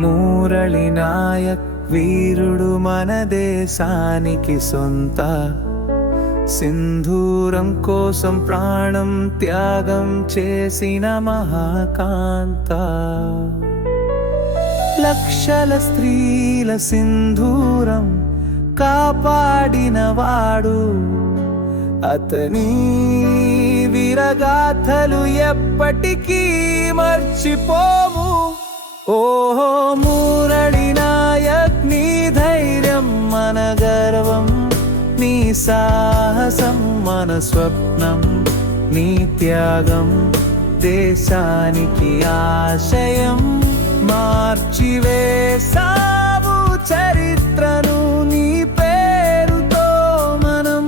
మురళి నాయక్ వీరుడు మన దేశానికి సొంత. సింధూరం కోసం ప్రాణం త్యాగం చేసిన మహాకాంత. లక్షల స్త్రీల సింధూరం కాపాడినవాడు. అతని వీరగాథలు ఎప్పటికీ మర్చిపోము. ఓహో మురళి నాయక్, నీ ధైర్యం మన గర్వం, నీ సాహసం మన స్వప్నం, నీ త్యాగం దేశానికి ఆశయం. మార్చివేసావు చరిత్రను నీ పేరుతో మనం.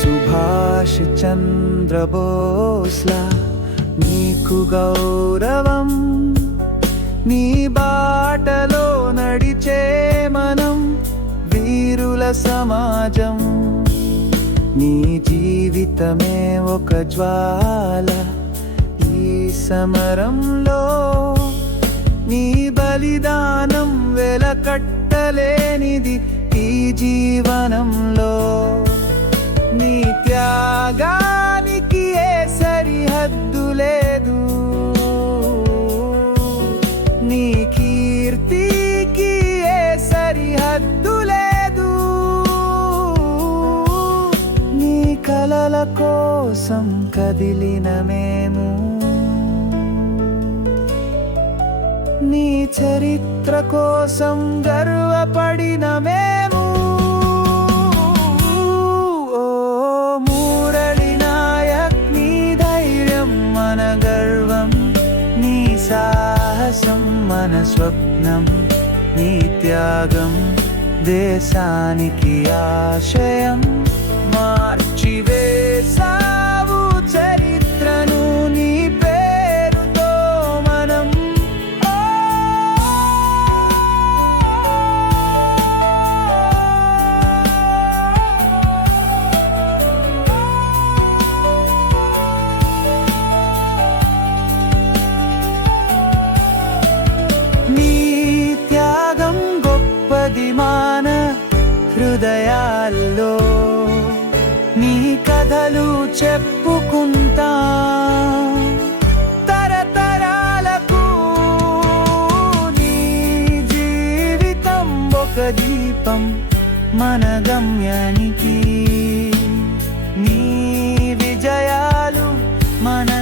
సుభాష్ చంద్రబోస్లా నీకు గౌరవం. నీ బాటలో నడిచే మనం వీరుల సమాజం. నీ జీవితమే ఒక జ్వాల ఈ సమరంలో. నీ బలిదానం వెలకట్టలేనిది ఈ జీవనంలో. నీ త్యాగానికి ఏ సరిహద్దు లేదు. నీ కీర్తికి ఏ సరిహద్దు లేదు. నీ కలల కోసం కదిలిన మేము, నీ చరిత్ర కోసం గర్వపడిన మేము. సాహసం మన స్వప్నం, నీ త్యాగం దేశానికి ఆశయం. మార్చివేసావు చరిత్రను నీ పేరుతో మనం. మాన హృదయాల్లో నీ కథలు చెప్పుకుంటా తరతరాలకు. నీ జీవితం ఒక దీపం మన గమ్యానికి. నీ విజయాలు మన